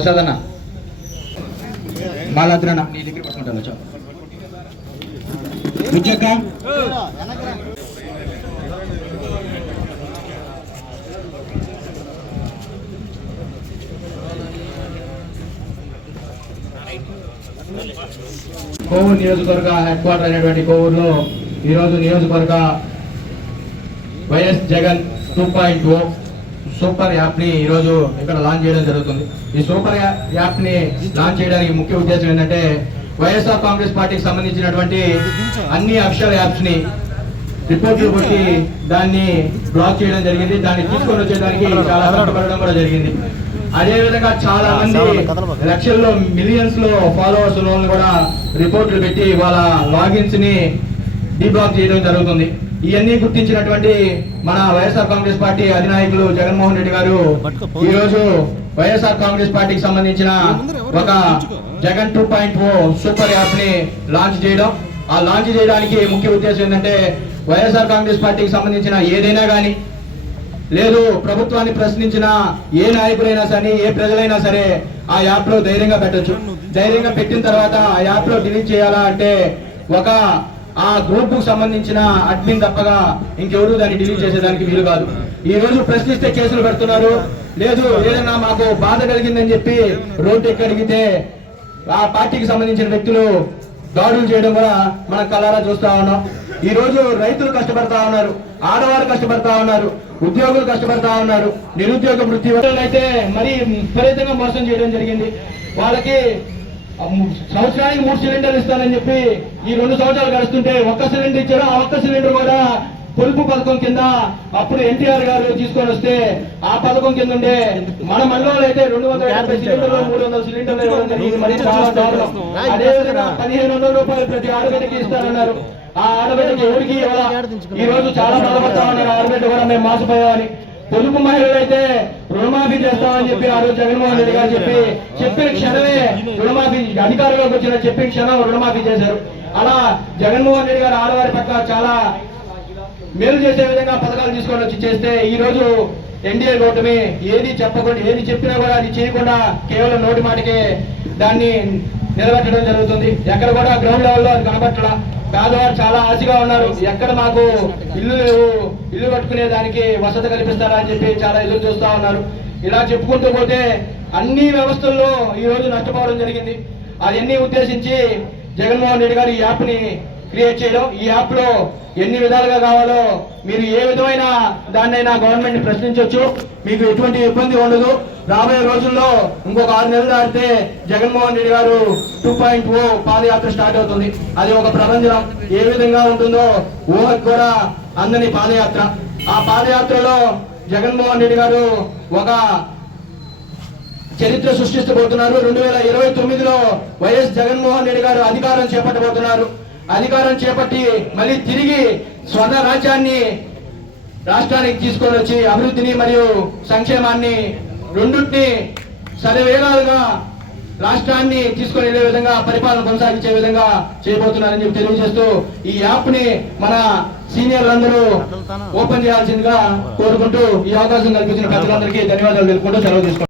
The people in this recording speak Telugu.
ప్రసాద్ అన్న బాలాద్రన్న నీ దగ్గర పట్టుకుంటాను చాలు. కోవూరు నియోజకవర్గ హెడ్ క్వార్టర్ అయినటువంటి కోవూరులో ఈరోజు నియోజకవర్గ వైఎస్ జగన్ 2.0 సూపర్ యాప్ ని ఈరోజు ఇక్కడ లాంచ్ చేయడం జరుగుతుంది. ఈ సూపర్ యాప్ ని లాంచ్ చేయడానికి ముఖ్య ఉద్దేశం ఏంటంటే వైఎస్ఆర్ కాంగ్రెస్ పార్టీకి సంబంధించినటువంటి అన్ని అఫీషియల్ యాప్స్ ని రిపోర్ట్లు కొట్టి దాన్ని బ్లాక్ చేయడం జరిగింది. దాన్ని తీసుకొని వచ్చేదానికి చాలా కష్టపడడం కూడా జరిగింది. అదే విధంగా చాలా మంది లక్షల్లో మిలియన్స్ లో ఫాలోవర్స్ ఉన్న కూడా రిపోర్ట్లు పెట్టి వాళ్ళ లాగిన్స్ ని డీబ్లాక్ చేయడం జరుగుతుంది. ఇవన్నీ గుర్తించినటువంటి మన వైఎస్ఆర్ కాంగ్రెస్ పార్టీ అధినాయకులు జగన్మోహన్ రెడ్డి గారు ఈరోజు వైఎస్ఆర్ కాంగ్రెస్ పార్టీకి సంబంధించిన ఒక జగన్ 2.0 సూపర్ యాప్ ని లాంచ్ చేయడం. ఆ లాంచ్ చేయడానికి ముఖ్య ఉద్దేశం ఏంటంటే వైఎస్ఆర్ కాంగ్రెస్ పార్టీకి సంబంధించిన ఏదైనా కానీ లేదు ప్రభుత్వాన్ని ప్రశ్నించిన ఏ నాయకులైనా సరే ఏ ప్రజలైనా సరే ఆ యాప్ లో ధైర్యంగా పెట్టొచ్చు. ధైర్యంగా పెట్టిన తర్వాత ఆ యాప్ లో డిలీట్ చేయాలా అంటే ఒక ఆ గ్రూప్ కు సంబంధించిన అడ్మిన్ తప్పగా ఇంకెవరు దాన్ని డిలీట్ చేసేదానికి వీలు కాదు. ఈ రోజు ప్రశ్నిస్తే కేసులు పెడుతున్నారు. లేదు ఏదైనా మాకు బాధ కలిగిందని చెప్పి రోడ్డు ఎక్కి అడిగితే ఆ పార్టీకి సంబంధించిన వ్యక్తులు దాడులు చేయడం కూడా మనం కళ్ళారా చూస్తా ఉన్నాం. ఈ రోజు రైతులు కష్టపడతా ఉన్నారు, ఆడవారు కష్టపడతా ఉన్నారు, ఉద్యోగులు కష్టపడతా ఉన్నారు. నిరుద్యోగ వృత్తి అయితే మరీ విపరీతంగా మోసం చేయడం జరిగింది. వాళ్ళకి సంవత్సరానికి 3 సిలిండర్లు ఇస్తానని చెప్పి ఈ 2 సంవత్సరాలు గడుస్తుంటే ఒక్క సిలిండర్ ఇచ్చారు. ఆ ఒక్క సిలిండర్ కూడా పొదుపు పథకం కింద అప్పుడు ఎన్టీఆర్ గారు తీసుకొని వస్తే ఆ పథకం కింద ఉండే మన మండలంలో అయితే 250 సిలిండర్లు 300 సిలిండర్లు ఇవ్వడం జరిగింది. మరి చాలా దారుణం. అదేవిధంగా 1500 రూపాయలు ప్రతి ఆడబిడ్డకి ఇస్తారన్నారు. ఆ ఆడబిడ్డకి ఎవరికి ఈ రోజు చాలా బాధపడతా ఉన్నారు. ఆడబిడ్డ కూడా మేము మోసపోయామని. పొదుపు మహిళలు అయితే రుణమాఫీ చేస్తామని చెప్పి ఆ రోజు జగన్మోహన్ రెడ్డి గారు చెప్పిన క్షణమే రుణమాఫీ అధికారంలోకి వచ్చిన చెప్పిన క్షణం రుణమాఫీ చేశారు. అలా జగన్మోహన్ రెడ్డి గారు ఆడవారి పట్ల చాలా మేలు చేసే విధంగా పథకాలు తీసుకొని వచ్చి చేస్తే ఈ రోజు ఎన్డీఏ కూటమి ఏది చెప్పకుండా ఏది చెప్పినా కూడా అది చేయకుండా కేవలం నోటి మాటకే దాన్ని నిలబెట్టడం జరుగుతుంది. ఎక్కడ కూడా గ్రౌండ్ లెవెల్లో అది కనబట్టడం. పేదవారు చాలా ఆశగా ఉన్నారు. ఎక్కడ మాకు ఇల్లు లేవు, ఇల్లు కట్టుకునే దానికి వసతి కల్పిస్తారా అని చెప్పి చాలా ఎదురు చూస్తా ఉన్నారు. ఇలా చెప్పుకుంటూ పోతే అన్ని వ్యవస్థల్లో ఈ రోజు నష్టపోవడం జరిగింది. అవన్నీ ఉద్దేశించి జగన్మోహన్ రెడ్డి గారు ఈ యాప్ ని క్రియేట్ చేయడం. ఈ యాప్ లో ఎన్ని విధాలుగా కావాలో మీరు ఏ విధమైన దాన్నైనా గవర్నమెంట్ ని ప్రశ్నించవచ్చు. మీకు ఎటువంటి ఇబ్బంది ఉండదు. రాబోయే రోజుల్లో ఇంకొక 6 నెలలు దాటితే జగన్మోహన్ రెడ్డి గారు 2.0 పాదయాత్ర స్టార్ట్ అవుతుంది. అది ఒక ప్రపంచం ఏ విధంగా ఉంటుందో ఊహకు కూడా అందని పాదయాత్ర. ఆ పాదయాత్రలో జగన్మోహన్ రెడ్డి గారు ఒక చరిత్ర సృష్టిస్తబోతున్నారు. 2029లో వైఎస్ జగన్మోహన్ రెడ్డి గారు అధికారం చేపట్టబోతున్నారు. అధికారం చేపట్టి మళ్ళీ తిరిగి స్వర్ణ రాజ్యాన్ని రాష్ట్రానికి తీసుకొని వచ్చి అభివృద్ధిని మరియు సంక్షేమాన్ని రెండింటిని సరివేగాలుగా రాష్ట్రాన్ని తీసుకొని వెళ్లే విధంగా పరిపాలన కొనసాగించే విధంగా చేయబోతున్నారని చెప్పి తెలియజేస్తూ ఈ యాప్ ని మన సీనియర్లందరూ ఓపెన్ చేయాల్సిందిగా కోరుకుంటూ ఈ అవకాశం కల్పించిన పెద్దలందరికీ ధన్యవాదాలు తెలుపుకుంటూ సెలవు తీసుకుంటాం.